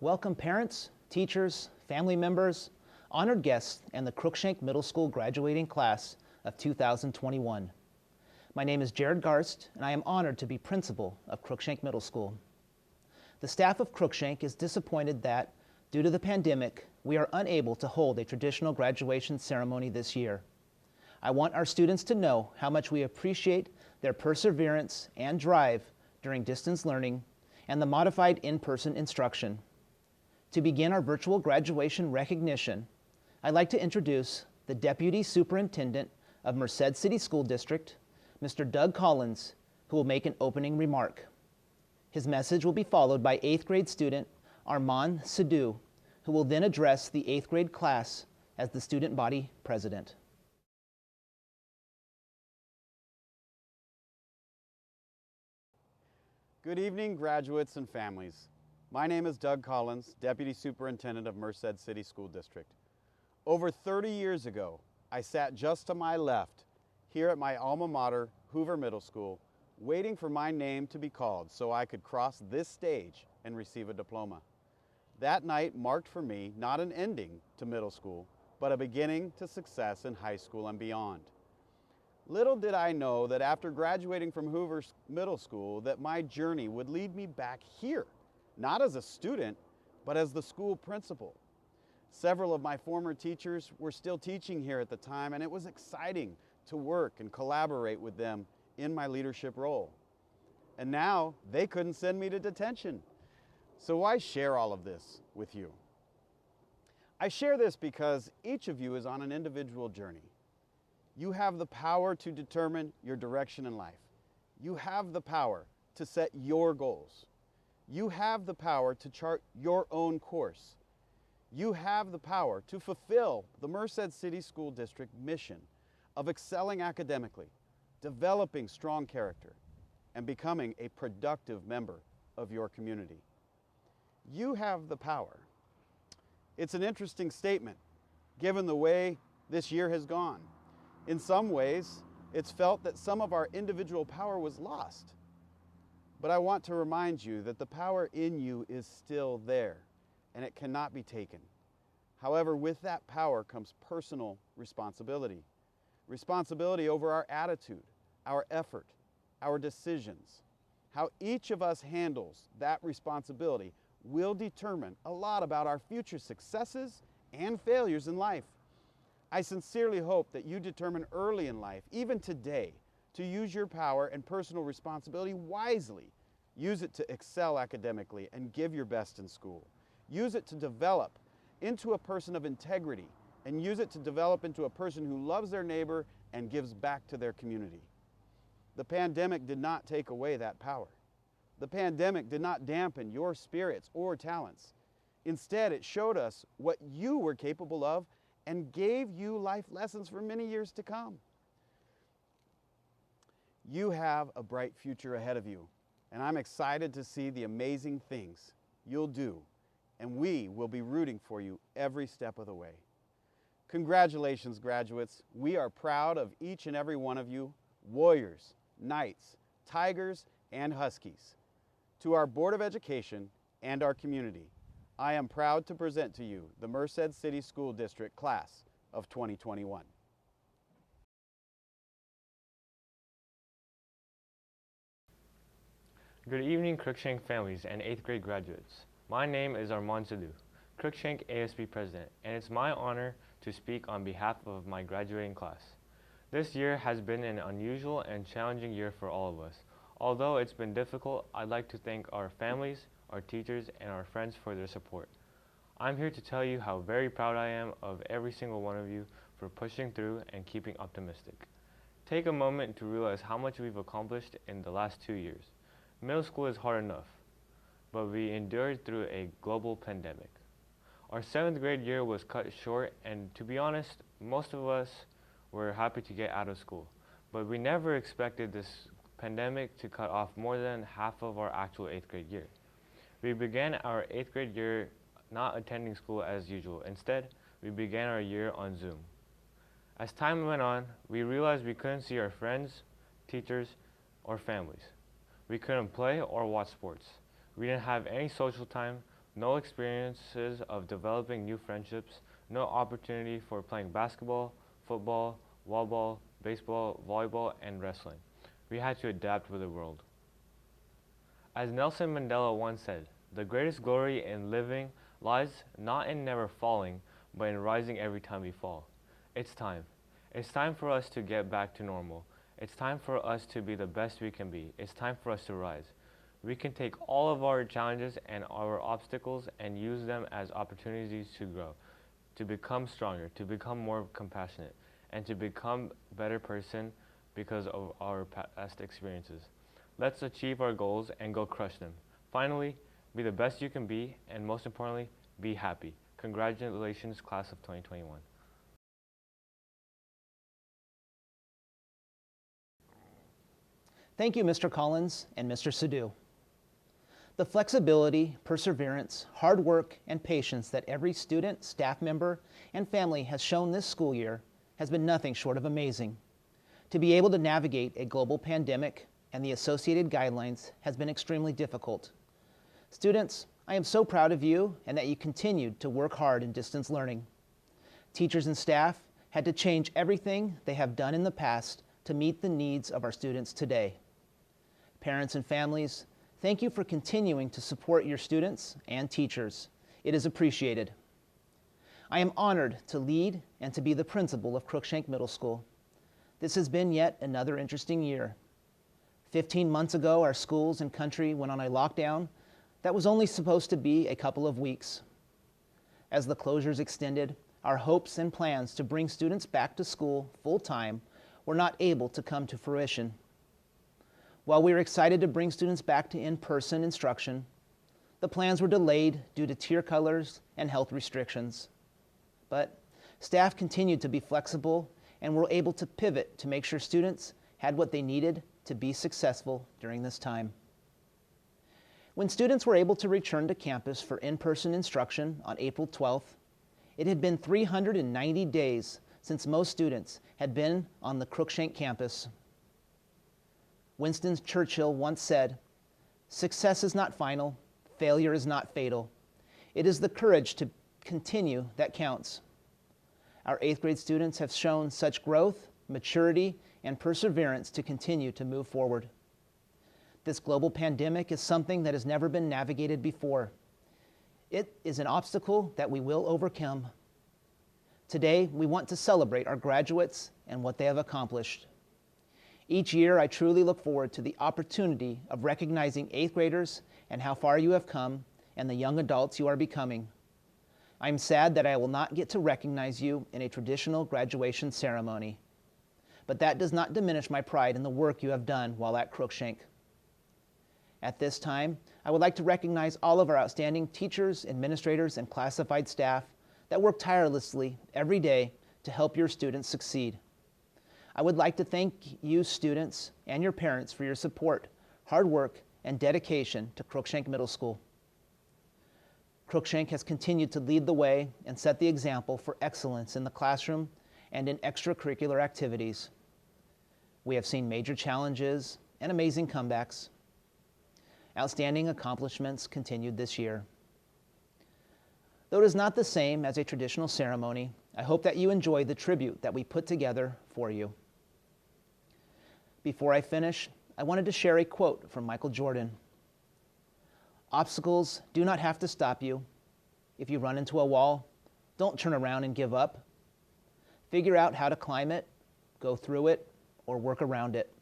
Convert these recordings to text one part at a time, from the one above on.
Welcome parents, teachers, family members, honored guests, and the Cruickshank Middle School graduating class of 2021. My name is Jared Garst, and I am honored to be principal of Cruickshank Middle School. The staff of Cruickshank is disappointed that, due to the pandemic, we are unable to hold a traditional graduation ceremony this year. I want our students to know how much we appreciate their perseverance and drive during distance learning and the modified in-person instruction. To begin our virtual graduation recognition, I'd like to introduce the Deputy Superintendent of Merced City School District, Mr. Doug Collins, who will make an opening remark. His message will be followed by 8th grade student Armand Sidhu, who will then address the 8th grade class as the student body president. Good evening, graduates and families. My name is Doug Collins, Deputy Superintendent of Merced City School District. Over 30 years ago, I sat just to my left here at my alma mater, Hoover Middle School, waiting for my name to be called so I could cross this stage and receive a diploma. That night marked for me not an ending to middle school, but a beginning to success in high school and beyond. Little did I know that after graduating from Hoover Middle School that my journey would lead me back here, not as a student, but as the school principal. Several of my former teachers were still teaching here at the time, and it was exciting to work and collaborate with them in my leadership role. And now they couldn't send me to detention. So why share all of this with you? I share this because each of you is on an individual journey. You have the power to determine your direction in life. You have the power to set your goals. You have the power to chart your own course. You have the power to fulfill the Merced City School District mission of excelling academically, developing strong character, and becoming a productive member of your community. You have the power. It's an interesting statement, given the way this year has gone. In some ways, it's felt that some of our individual power was lost. But I want to remind you that the power in you is still there, and it cannot be taken. However, with that power comes personal responsibility. Responsibility over our attitude, our effort, our decisions. How each of us handles that responsibility will determine a lot about our future successes and failures in life. I sincerely hope that you determine early in life, even today, to use your power and personal responsibility wisely. Use it to excel academically and give your best in school. Use it to develop into a person of integrity, and use it to develop into a person who loves their neighbor and gives back to their community. The pandemic did not take away that power. The pandemic did not dampen your spirits or talents. Instead, it showed us what you were capable of and gave you life lessons for many years to come. You have a bright future ahead of you, and I'm excited to see the amazing things you'll do, and we will be rooting for you every step of the way. Congratulations, graduates. We are proud of each and every one of you, warriors, knights, tigers, and huskies. To our Board of Education and our community, I am proud to present to you the Merced City School District Class of 2021. Good evening, Cruickshank families and 8th grade graduates. My name is Armand Sidhu, Cruickshank ASB President, and it's my honor to speak on behalf of my graduating class. This year has been an unusual and challenging year for all of us. Although it's been difficult, I'd like to thank our families, our teachers, and our friends for their support. I'm here to tell you how very proud I am of every single one of you for pushing through and keeping optimistic. Take a moment to realize how much we've accomplished in the last 2 years. Middle school is hard enough, but we endured through a global pandemic. Our 7th grade year was cut short, and to be honest, most of us were happy to get out of school. But we never expected this pandemic to cut off more than half of our actual 8th grade year. We began our 8th grade year not attending school as usual. Instead, we began our year on Zoom. As time went on, we realized we couldn't see our friends, teachers, or families. We couldn't play or watch sports. We didn't have any social time, no experiences of developing new friendships, no opportunity for playing basketball, football, wall-ball, baseball, volleyball, and wrestling. We had to adapt with the world. As Nelson Mandela once said, the greatest glory in living lies not in never falling, but in rising every time we fall. It's time. It's time for us to get back to normal. It's time for us to be the best we can be. It's time for us to rise. We can take all of our challenges and our obstacles and use them as opportunities to grow, to become stronger, to become more compassionate, and to become a better person because of our past experiences. Let's achieve our goals and go crush them. Finally, be the best you can be, and most importantly, be happy. Congratulations, class of 2021. Thank you, Mr. Collins and Mr. Sidhu. The flexibility, perseverance, hard work, and patience that every student, staff member, and family has shown this school year has been nothing short of amazing. To be able to navigate a global pandemic and the associated guidelines has been extremely difficult. Students, I am so proud of you and that you continued to work hard in distance learning. Teachers and staff had to change everything they have done in the past to meet the needs of our students today. Parents and families, thank you for continuing to support your students and teachers. It is appreciated. I am honored to lead and to be the principal of Cruickshank Middle School. This has been yet another interesting year. 15 months ago, our schools and country went on a lockdown that was only supposed to be a couple of weeks. As the closures extended, our hopes and plans to bring students back to school full-time were not able to come to fruition. While we were excited to bring students back to in-person instruction, the plans were delayed due to tier colors and health restrictions. But staff continued to be flexible and were able to pivot to make sure students had what they needed to be successful during this time. When students were able to return to campus for in-person instruction on April 12th, it had been 390 days since most students had been on the Cruickshank campus. Winston Churchill once said, "Success is not final, failure is not fatal. It is the courage to continue that counts." Our 8th grade students have shown such growth, maturity, and perseverance to continue to move forward. This global pandemic is something that has never been navigated before. It is an obstacle that we will overcome. Today, we want to celebrate our graduates and what they have accomplished. Each year, I truly look forward to the opportunity of recognizing 8th graders and how far you have come and the young adults you are becoming. I am sad that I will not get to recognize you in a traditional graduation ceremony, but that does not diminish my pride in the work you have done while at Cruickshank. At this time, I would like to recognize all of our outstanding teachers, administrators, and classified staff that work tirelessly every day to help your students succeed. I would like to thank you students and your parents for your support, hard work, and dedication to Cruickshank Middle School. Cruickshank has continued to lead the way and set the example for excellence in the classroom and in extracurricular activities. We have seen major challenges and amazing comebacks. Outstanding accomplishments continued this year. Though it is not the same as a traditional ceremony, I hope that you enjoy the tribute that we put together for you. Before I finish, I wanted to share a quote from Michael Jordan. "Obstacles do not have to stop you. If you run into a wall, don't turn around and give up. Figure out how to climb it, go through it, or work around it."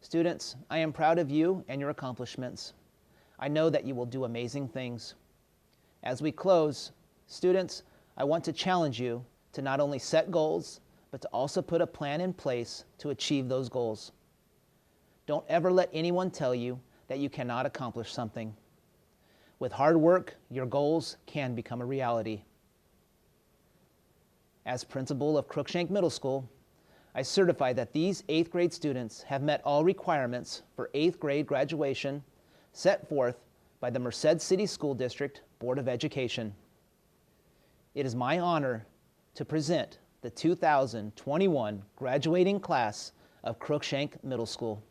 Students, I am proud of you and your accomplishments. I know that you will do amazing things. As we close, students, I want to challenge you to not only set goals, but to also put a plan in place to achieve those goals. Don't ever let anyone tell you that you cannot accomplish something. With hard work, your goals can become a reality. As principal of Cruickshank Middle School, I certify that these 8th grade students have met all requirements for 8th grade graduation set forth by the Merced City School District Board of Education. It is my honor to present the 2021 graduating class of Cruickshank Middle School.